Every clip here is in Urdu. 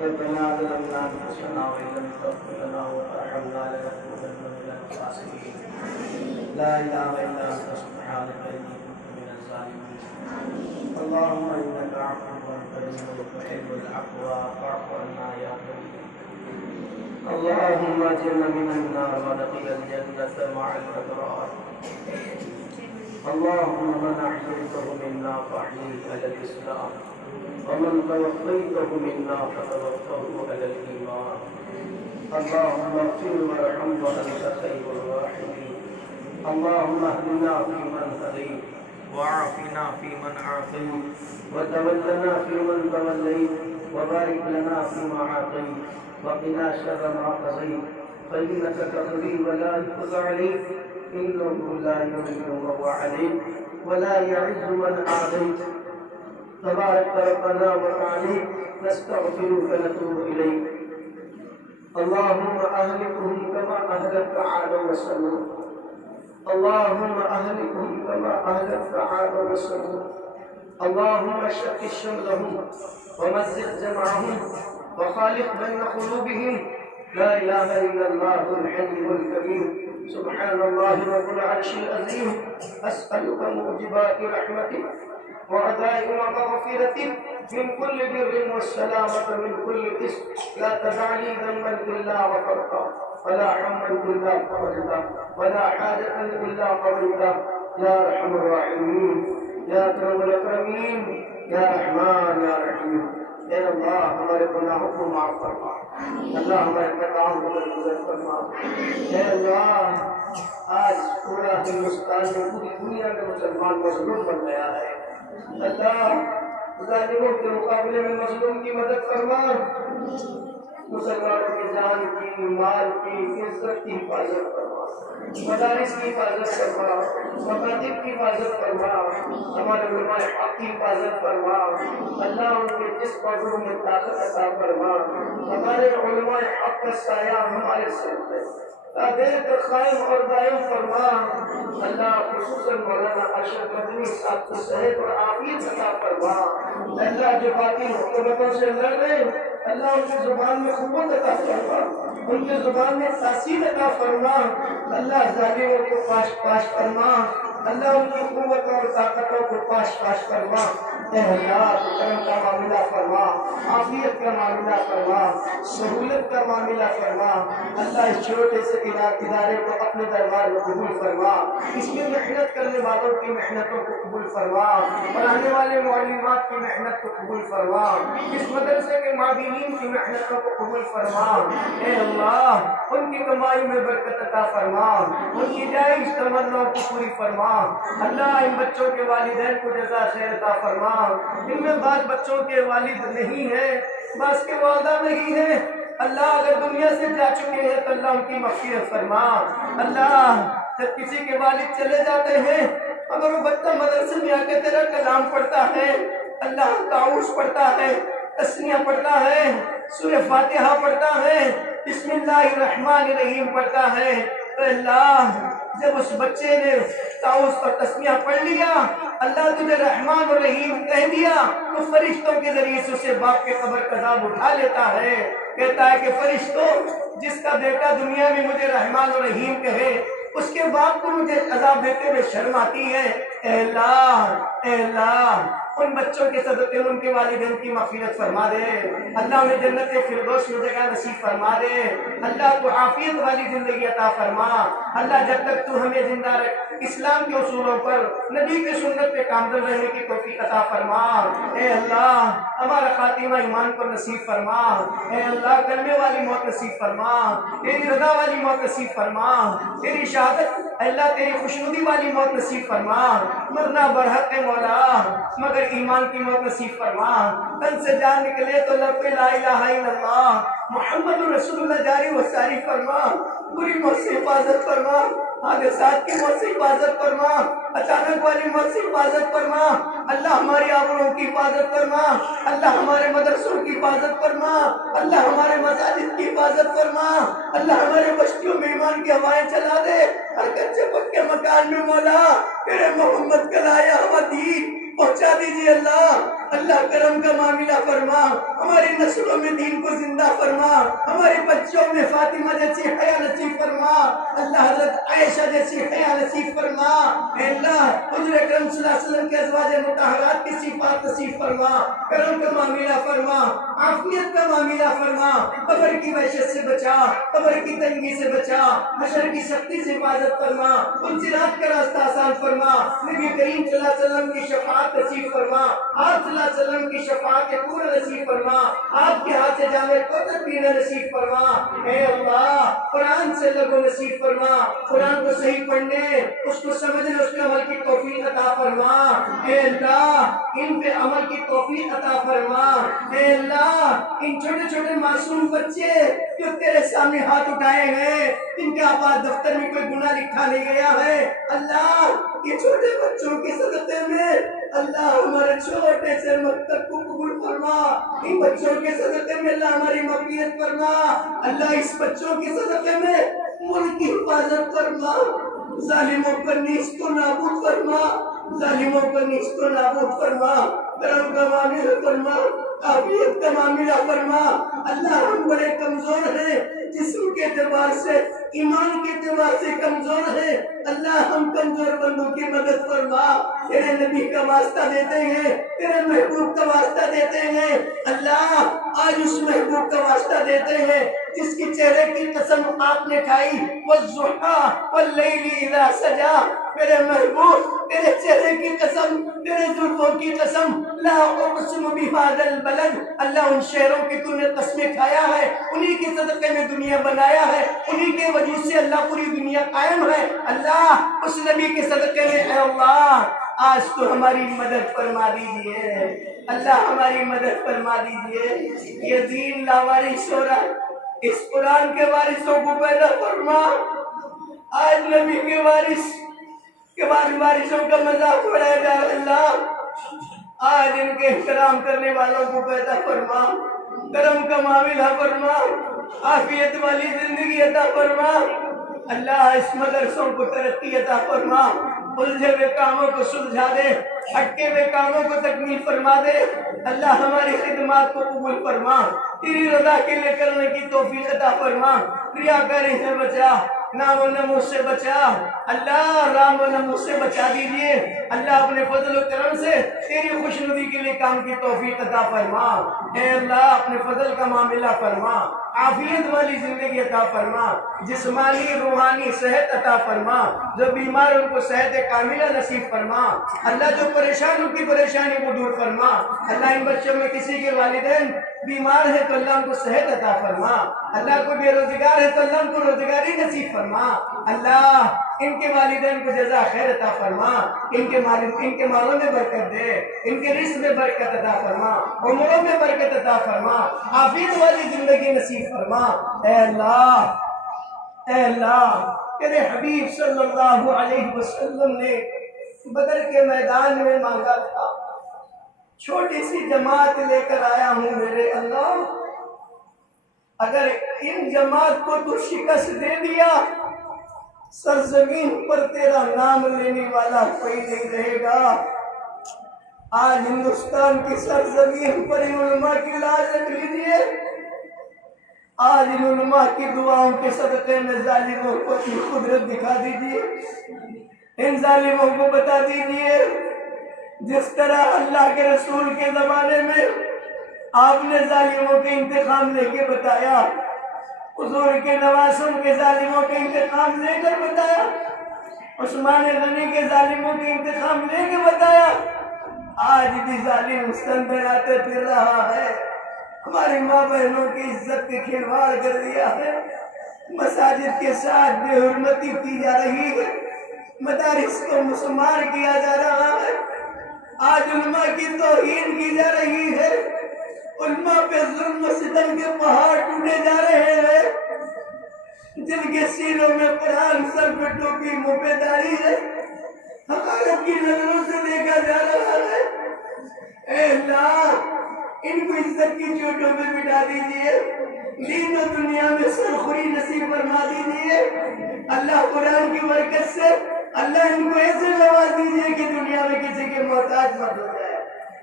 ربنا ظلمنا انفسنا وان لم تغفر لنا وترحمنا لنكونن من الخاسرين لا اله الا انت سبحانك اني كنت من الظالمين اللهم انك عفو كريم تحب العفو فاعف عنا يا كريم اللهم اجرنا من النار وادخل الجنه مع الابرار اللهم من احييته منا فاحيه على الاسلام ومن توفيته منا فتوفه على الايمان اللهم اغفر وارحم وانت خير الراحمين اللهم اهدنا فيمن هديت وعافنا فيمن عافيت وتولنا فيمن توليت وبارك لنا فيما اعطيت وقنا شر ما قضيت فانك تقضي ولا يقضى عليك انه لا يذل من عليك ولا يعز من عاديت تبارك ربنا وتعالى نستغفرك ونتوب اليك اللهم اهلكهم كما اهلكت عادا وثمود اللهم اهلكهم كما اهلكت عادا وثمود اللهم شتت شملهم ومزق جمعهم وخالف بين قلوبهم لا اله الا الله الحي الكريم سبحان الله رب العرش العظيم اسالك موجبات رحمتك وعزائم مغفرتك من كل بر والسلامة من كل اسم لا تدع لي ذنبا إلا غفرته ولا حما إلا فرجته ولا حاجة إلا قضيتها يا أرحم الراحمين يا أكرم الأكرمين يا رحمن يا رحيم اے اللہ ہمارے گناہوں کو معاف فرما اللہ ہمارے خطاؤں کو درگزر فرما اے اللہ آج پورا ہندوستان میں پوری دنیا میں مسلمان مظلوم بن گیا ہے اللہ ظالموں کے مقابلے میں مظلوم کی مدد فرما مسلمانوں کی جان کی مال کی عزت کی حفاظت فرما مدارس کی حفاظت فرما مکاتب کی حفاظت فرما ہمارے علماء حق کی حفاظت فرما اللہ ان کے جس پہلو میں طاقت عطا فرما ہمارے علماء حق کا سایہ ہمارے سر پہ دیر تک قائم اور دائم فرما اللہ خصوصاً مولانا ارشد مدنی صاحب کو صحت اور عافیت عطا فرما اللہ جو باقی حکومتوں سے لڑ رہے اللہ ان کی زبان میں قوت عطا فرما ان کی زبان میں تاثیر عطا فرما اللہ ظالموں کو پاش پاش فرما اللہ ان کی قوت اور طاقتوں کو پاش پاش فرما اے اللہ کرم کا معاملہ فرما عافیت کا معاملہ فرما سہولت کا معاملہ فرما اللہ اس چھوٹے سے ادارے کو اپنے دربار میں قبول فرما اس میں محنت کرنے والوں کی محنتوں کو قبول فرما پڑھانے والے معلمات کی محنت کو قبول فرما اس مدرسے کے معلمین کی محنتوں کو قبول فرما اے اللہ ان کی کمائی میں برکت عطا فرما ان کی جائز تمناؤں کو پوری فرما اللہ ان بچوں کے والدین کو جزا خیر عطا فرما ان میں بعض بچوں کے والد نہیں ہیں بعض کے والدہ نہیں ہیں اللہ اگر دنیا سے جا چکے ہیں تو اللہ ان کی مغفرت فرما اللہ جب کسی کے والد چلے جاتے ہیں اگر وہ بچہ مدرسے میں آ کے تیرا کلام پڑھتا ہے اللہ تعاوذ پڑھتا ہے تسمیہ پڑھتا ہے سورہ فاتحہ پڑھتا ہے بسم اللہ الرحمن الرحیم پڑھتا ہے تو اللہ جب اس بچے نے تعوذ اور تسمیہ پڑھ لیا اللہ تجھے رحمان اور رحیم کہہ دیا تو فرشتوں کے ذریعے سے اسے باپ کے قبر کا عذاب اٹھا لیتا ہے کہتا ہے کہ فرشتوں جس کا بیٹا دنیا میں مجھے رحمان اور رحیم کہے اس کے باپ کو مجھے عذاب دیتے ہوئے شرم آتی ہے اے اللہ ان بچوں کے صدقے ان کے والدین کی مغفرت فرما دے اللہ انہیں جنت فردوس میں جگہ نصیب فرما دے اللہ تو عافیت والی زندگی عطا فرما اللہ جب تک تو ہمیں زندہ رکھ اسلام کے اصولوں پر نبی کے سنت پہ کامل رہنے کی توفیق عطا فرما اے اللہ ہمارا خاتمہ ایمان پر نصیب فرما اے اللہ کلمے والی موت نصیب فرما تیری رضا والی موت نصیب فرما تیری شہادت اللہ تیری خوشنودی والی موت نصیب فرما مرنا برحق ہے مولا مگر ایمان کی موت نصیب فرما تن سے جان نکلے تو لب پہ لا الہ الا اللہ محمد رسول اللہ جاری و ساری فرما بری موت سے حفاظت فرما حادثات کی موت سے حفاظت فرما اچانک والی موت سے حفاظت فرما اللہ ہماری آبروں کی حفاظت فرما اللہ ہمارے مدرسوں کی حفاظت فرما اللہ ہمارے مساجد کی حفاظت فرما اللہ ہمارے بستیوں میں ایمان کی ہوائیں چلا دے ہر کچے پکے مکان میں مولا تیرے محمد کا لایا ہوا دین پہنچا دیجیے اللہ اللہ کرم کا معاملہ فرما، ہماری نسلوں میں دین کو زندہ فرما، ہمارے بچوں میں فاطمہ جیسی حیا نصیب فرما، اللہ حضرت عائشہ جیسی حیا نصیب فرما، اے اللہ حضور اکرم صلی اللہ علیہ وسلم کے ازواج مطہرات کی صفات نصیب فرما، کرم کا معاملہ فرما، عافیت کا معاملہ فرما، قبر کی وحشت سے بچا، قبر کی تنگی سے بچا، حشر کی سختی سے حفاظت فرما، انصراف کا راستہ آسان فرما، نبی کریم صلی اللہ علیہ وسلم کی شفاعت نصیب فرما، آپ صلی اللہ علیہ وسلم کی شفاعت پورا نصیب فرما، آپ کے ہاتھ سے جام کوثر پینا نصیب فرما، اے اللہ قرآن سے لگو نصیب فرما، قرآن کو صحیح پڑھنے، اس کو سمجھنے، اس کے عمل کی توفیق عطا فرما، اے اللہ ان پہ عمل کی توفیق عطا فرما، اے اللہ ان چھوٹے چھوٹے معصوم بچے جو تیرے سامنے ہاتھ اٹھائے ہیں، ان کے آباد دفتر میں کوئی گناہ لکھا نہیں گیا ہے، اللہ یہ چھوٹے بچوں کے صدقے میں اللہ ہمارے چھوٹے سے مکتب کو قبول فرما، ان بچوں کے صدقے میں اللہ ہماری مغفرت فرما، اللہ اس بچوں کے صدقے میں ملک کی حفاظت فرما، ظالموں پر نیست کو نابود فرما، ظالموں پر نیست کو نابود فرما، کرم کا معاملہ فرما، عافیت کا معاملہ فرما، اللہ ہم بڑے کمزور ہیں، جسم کے اعتبار سے، ایمان کے اعتبار سے کمزور ہیں، اللہ ہم کمزور بندوں کی مدد فرما، تیرے نبی کا واسطہ دیتے ہیں، تیرے محبوب کا واسطہ دیتے ہیں، اللہ آج اس محبوب کا واسطہ دیتے ہیں جس کی چہرے کی قسم آپ نے کھائی، والضحیٰ واللیل اذا سجا، میرے محبوب تیرے چہرے کی قسم، تیرے زلفوں کی قسم، لا اقسم بہذا البلد، اللہ ان شہروں کی تو نے قسمیں کھایا ہے، انہی کے صدقے میں دنیا بنایا ہے، انہی کے وجود سے اللہ پوری دنیا قائم ہے، اللہ اس نبی کے صدقے میں اے اللہ آج تو ہماری مدد فرما دیجئے، اللہ ہماری مدد فرما دیجئے، یہ دین لاوارث ہو رہا ہے، اس قرآن کے وارثوں کو پیدا فرما، آج نبی کے وارثوں کا مذاق اڑایا جا رہا ہے، اللہ آج ان کے احترام کرنے والوں کو پیدا فرما، کرم کا معاملہ فرما، عافیت والی زندگی عطا فرما، اللہ اس مدرسوں کو ترقی عطا فرما، الجھے ہوئے کاموں کو سلجھا دے، اٹکے ہوئے کاموں کو تکمیل فرما دے، اللہ ہماری خدمات کو قبول فرما، تیری رضا کے لیے کرنے کی توفیق عطا فرما، ریاکاری سے بچا، نام و نمو سے بچا، اللہ رام و نمو سے بچا دیجئے، اللہ اپنے فضل و کرم سے تیری خوشنودی کے لیے کام کی توفیق عطا فرما، اے اللہ اپنے فضل کا معاملہ فرما، عافیت والی زندگی عطا فرما، جسمانی روحانی صحت عطا فرما، جو بیمار ان کو صحت کاملہ نصیب فرما، اللہ جو پریشان ان کی پریشانی کو دور فرما، اللہ ان بچوں میں کسی کے والدین بیمار ہے تو اللہ ان کو صحت عطا فرما، اللہ کو بے روزگار ہے تو اللہ ان کو روزگاری نصیب فرما، اللہ ان کے والدین کو جزا خیر عطا فرما، ان کے مالوں میں برکت دے، ان کے رزق میں برکت عطا فرما، عمروں میں برکت عطا فرما، عافیت والی زندگی نصیب فرما، اے اللہ تیرے حبیب صلی اللہ علیہ وسلم نے بدر کے میدان میں مانگا تھا، چھوٹی سی جماعت لے کر آیا ہوں میرے اللہ، اگر ان جماعت کو تو شکست دے دیا سرزمین پر تیرا نام لینے والا کوئی نہیں رہے گا، آج ہندوستان کی سرزمین پر ان علماء کی لاج رکھ لیجئے، آج ان علماء کی دعاؤں کے صدقے میں ظالموں کو اپنی قدرت دکھا دیجئے، ان ظالموں کو بتا دیجئے جس طرح اللہ کے رسول کے زمانے میں آپ نے ظالموں کے انتقام لے کے بتایا، حضور کے نواسوں کے ظالموں کے انتقام لے کر بتایا، عثمان غنی کے ظالموں کے انتقام لے کے بتایا، آج بھی ظالم مستند بناتے پھر رہا ہے، ہماری ماں بہنوں کی عزت کے کھلواڑ کر دیا ہے، مساجد کے ساتھ بے حرمتی کی جا رہی ہے، مدارس کو مسمار کیا جا رہا ہے، آج علماء کی توہین کی جا رہی ہے، علماء پہ ظلم و ستم کے پہاڑ ٹوٹے جا رہے ہیں، جن کے سینوں میں قرآن سر پہ ٹوپی منہ پہ داڑھی ہے، حقارت کی نظروں سے دیکھا جا رہا ہے، اے اللہ ان کو عزت کی چوٹوں پہ بٹھا دیجئے، دین و دنیا میں سرخوری نصیب فرما دیجئے، اللہ قرآن کی برکت سے اللہ ان کو ایسے نواز دیجئے کہ دنیا میں کسی کے محتاج مت ہو جائے،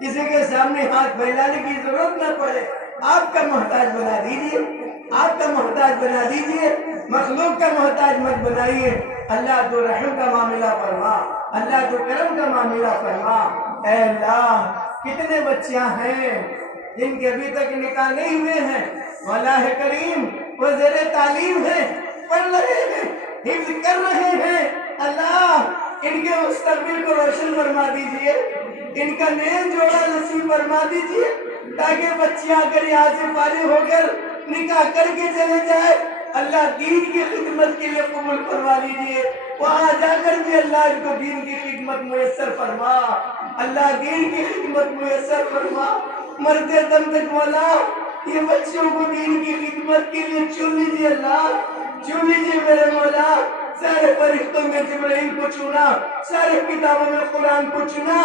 کسی کے سامنے ہاتھ پھیلانے کی ضرورت نہ پڑے. آپ کا محتاج بنا دیجئے, آپ کا محتاج بنا دیجئے, مخلوق کا محتاج مت بنائیے. اللہ تو رحم کا معاملہ فرما, اللہ تو کرم کا معاملہ فرما. اے اللہ, کتنے بچیاں ہیں جن کے ابھی تک نکاح نہیں ہوئے ہیں, مولا کریم وہ زیر تعلیم ہیں, پڑھ رہے ہیں, حفظ کر رہے ہیں. اللہ ان کے مستقبل کو روشن فرما دیجئے, ان کا نیا جوڑا نصیب فرما دیجئے, تاکہ بچیاں اگر یہاں سے فارغ ہو کر نکاح کر کے چلے جائے, اللہ دین کی خدمت کے لیے قبول فرما لیجئے. وہاں جا کر بھی اللہ ان کو دین کی خدمت میسر فرما, اللہ دین کی خدمت میسر فرما. مرتے دم تک مولا یہ بچوں کو دین کی خدمت کے لیے چن لیجئے. اللہ چن لیجئے میرے مولا. سارے فرشتوں میں جبرائیل کو چنا, سارے کتابوں میں قرآن کو چنا.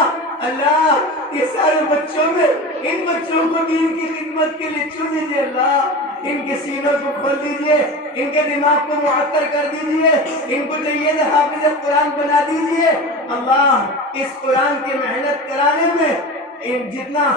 اللہ یہ سارے بچوں میں ان بچوں کو دین کی خدمت کے لیے چن لیجئے. اللہ ان کے سینوں کو کھول دیجئے, ان کے دماغ کو معطر کر دیجئے, ان کو جید حافظ قرآن بنا دیجئے. اللہ اس قرآن کی محنت کرانے میں جتنا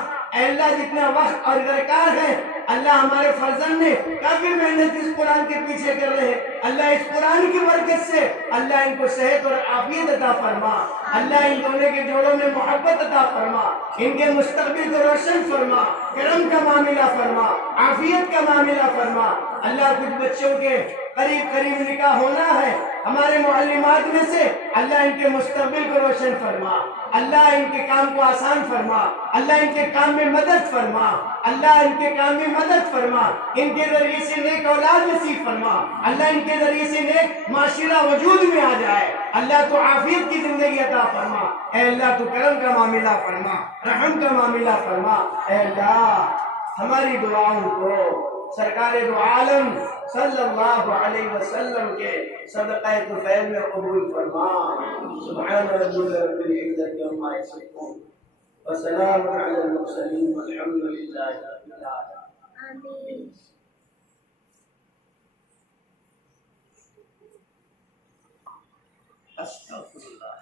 جتنا وقت اور درکار ہے, اللہ ہمارے فرزند نے کافی محنت اس قرآن کے پیچھے کر رہے ہیں. اللہ اس قرآن کی برکت سے اللہ ان کو صحت اور عافیت عطا فرما. اللہ ان دونوں کے جوڑوں میں محبت عطا فرما, ان کے مستقبل کو روشن فرما, کرم کا معاملہ فرما, عافیت کا معاملہ فرما. اللہ کچھ بچوں کے قریب قریب نکاح ہونا ہے ہمارے معلمات میں سے, اللہ ان کے مستقبل کو روشن فرما, اللہ ان کے کام کو آسان فرما, اللہ ان کے کام میں مدد فرما, اللہ ان کے کام میں مدد فرما, ان کے ذریعے سے نیک اولاد نصیب فرما, اللہ ان کے ذریعے سے نیک معاشرہ وجود میں آ جائے. اللہ تو عافیت کی زندگی عطا فرما. اے اللہ تو کرم کا معاملہ فرما, رحم کا معاملہ فرما. اے اللہ ہماری دعاؤں کو سرکار دو عالم صلی اللہ علیہ وسلم کے صدقہ طفیل میں قبول فرما. سبحان ربک رب العزت عما یصفون وسلام علی المرسلین والحمد للہ رب العالمین. استغفر اللہ.